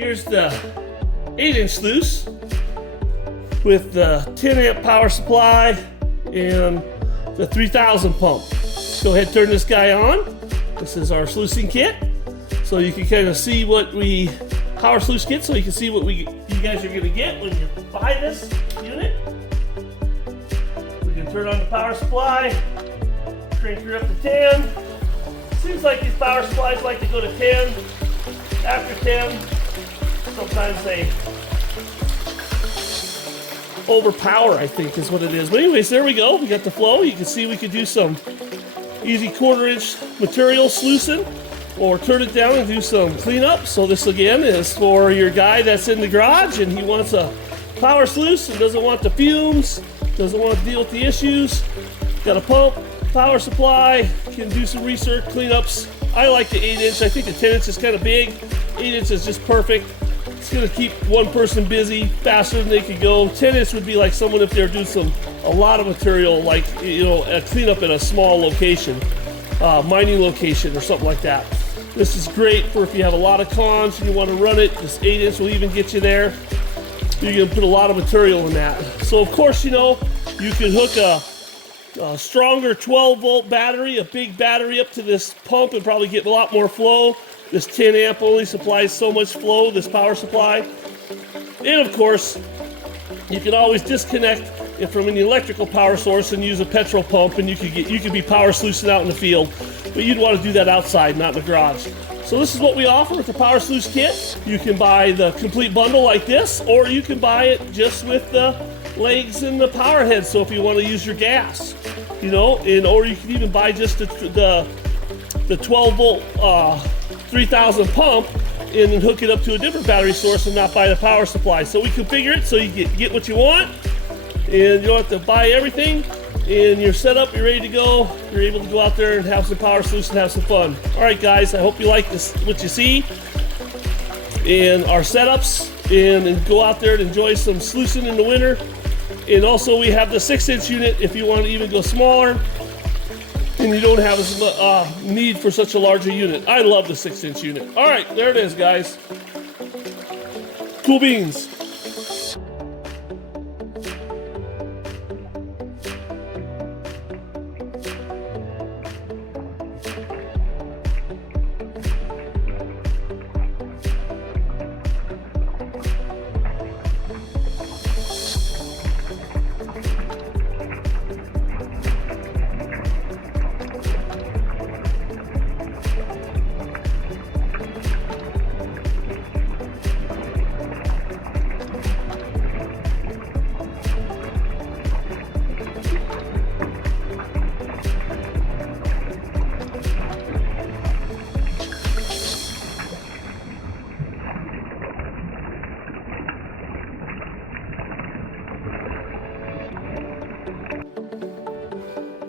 here's the 8-inch sluice with the 10 amp power supply and the 3000 pump. Go ahead and turn this guy on. This is our sluicing kit. So you can kind of see what we, power sluice kit, so you can see what you guys are gonna get when you buy this unit. We can turn on the power supply, crank her up to 10. Seems like these power supplies like to go to 10. After 10, sometimes they overpower, I think is what it is. But anyways, there we go. We got the flow. You can see we could do some easy 1/4-inch material sluicing or turn it down and do some cleanup. So this again is for your guy that's in the garage and he wants a power sluice and doesn't want the fumes, doesn't want to deal with the issues. Got a pump, power supply, can do some research cleanups. I like the 8-inch. I think the 10-inch is kind of big. 8-inch is just perfect. It's going to keep one person busy faster than they could go. 10-inch would be like someone if they're doing a lot of material, like a cleanup in a small location, mining location or something like that. This is great for if you have a lot of cons and you want to run it. This 8-inch will even get you there. You can put a lot of material in that. So of course, you can hook a stronger 12-volt battery, a big battery up to this pump and probably get a lot more flow. This 10 amp only supplies so much flow, this power supply. And of course, you can always disconnect it from an electrical power source and use a petrol pump, and you could be power sluicing out in the field. But you'd want to do that outside, not in the garage. So this is what we offer with the power sluice kit. You can buy the complete bundle like this, or you can buy it just with the legs and the power head. So if you want to use your gas, or you can even buy just the 12-volt 3000 pump and then hook it up to a different battery source and not buy the power supply. So we configure it so you get what you want, and you don't have to buy everything, and you're set up, you're ready to go. You're able to go out there and have some power sluice and have some fun. All right, guys, I hope you like this, what you see and our setups, and go out there and enjoy some sluicing in the winter. And also we have the 6-inch unit if you want to even go smaller and you don't have as much need for such a larger unit. I love the 6-inch unit. All right, there it is, guys. Cool beans.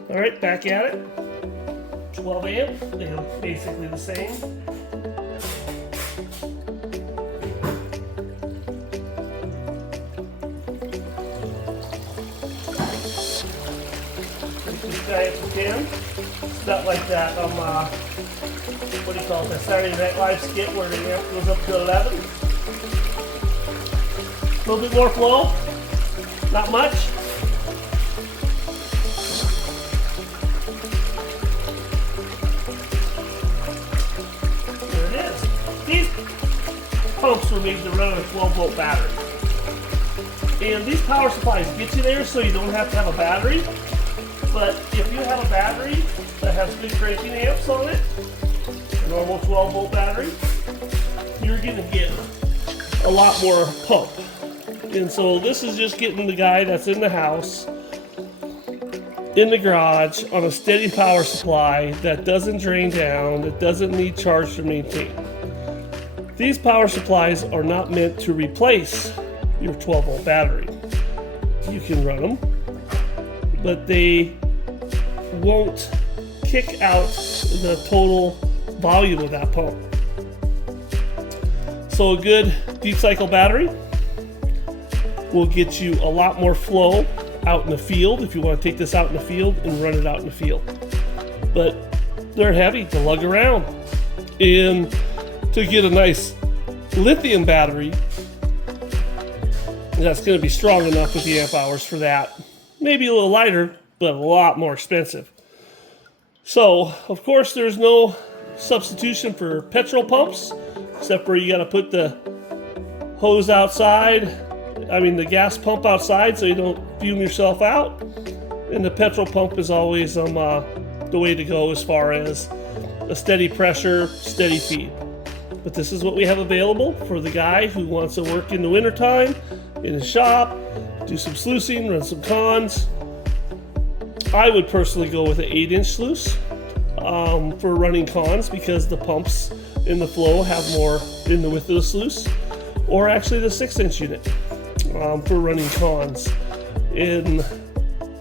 All right, back at it. 12 amp, they're basically the same. Take this guy up to 10. It's not like that, what do you call it, that Saturday Night Live skit where the amp goes up to 11. A little bit more flow, not much. These pumps were made to run on a 12-volt battery. And these power supplies get you there so you don't have to have a battery. But if you have a battery that has big cranking amps on it, a normal 12-volt battery, you're going to get a lot more pump. And so this is just getting the guy that's in the house, in the garage, on a steady power supply that doesn't drain down, that doesn't need charge to maintain. These power supplies are not meant to replace your 12-volt battery. You can run them, but they won't kick out the total volume of that pump. So a good deep cycle battery will get you a lot more flow out in the field if you want to take this out in the field and run it out in the field. But they're heavy to lug around, and to get a nice lithium battery that's going to be strong enough with the amp hours for that. Maybe a little lighter, but a lot more expensive. So, of course, there's no substitution for petrol pumps, except for you got to put the hose outside, the gas pump outside so you don't fume yourself out. And the petrol pump is always the way to go as far as a steady pressure, steady feed. But this is what we have available for the guy who wants to work in the wintertime in his shop, do some sluicing, run some cons. I would personally go with an 8-inch sluice for running cons, because the pumps in the flow have more in the width of the sluice, or actually the 6-inch unit for running cons in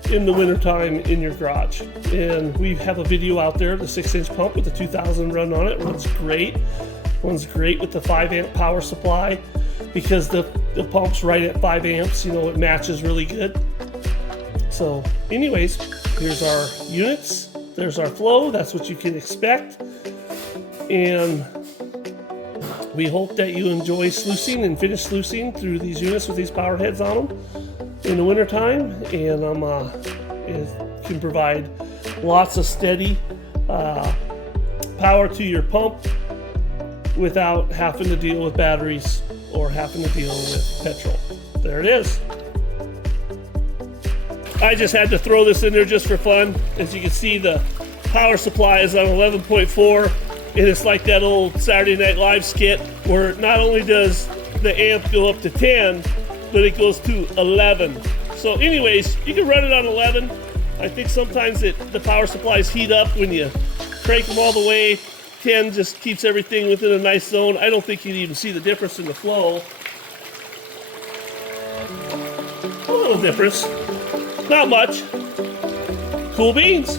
the wintertime in your garage. And we have a video out there, the 6-inch pump with the 2000 run on it. Runs great. Runs great with the 5-amp power supply, because the pump's right at 5 amps. It matches really good. So anyways, here's our units. There's our flow. That's what you can expect. And we hope that you enjoy sluicing and finish sluicing through these units with these power heads on them in the wintertime. And it can provide lots of steady power to your pump without having to deal with batteries or having to deal with petrol. There it is. I just had to throw this in there just for fun. As you can see, the power supply is on 11.4, and it's like that old Saturday Night Live skit where not only does the amp go up to 10, but it goes to 11. So anyways, you can run it on 11. I think sometimes the power supplies heat up when you crank them all the way. 10 just keeps everything within a nice zone. I don't think you'd even see the difference in the flow. A little difference. Not much. Cool beans.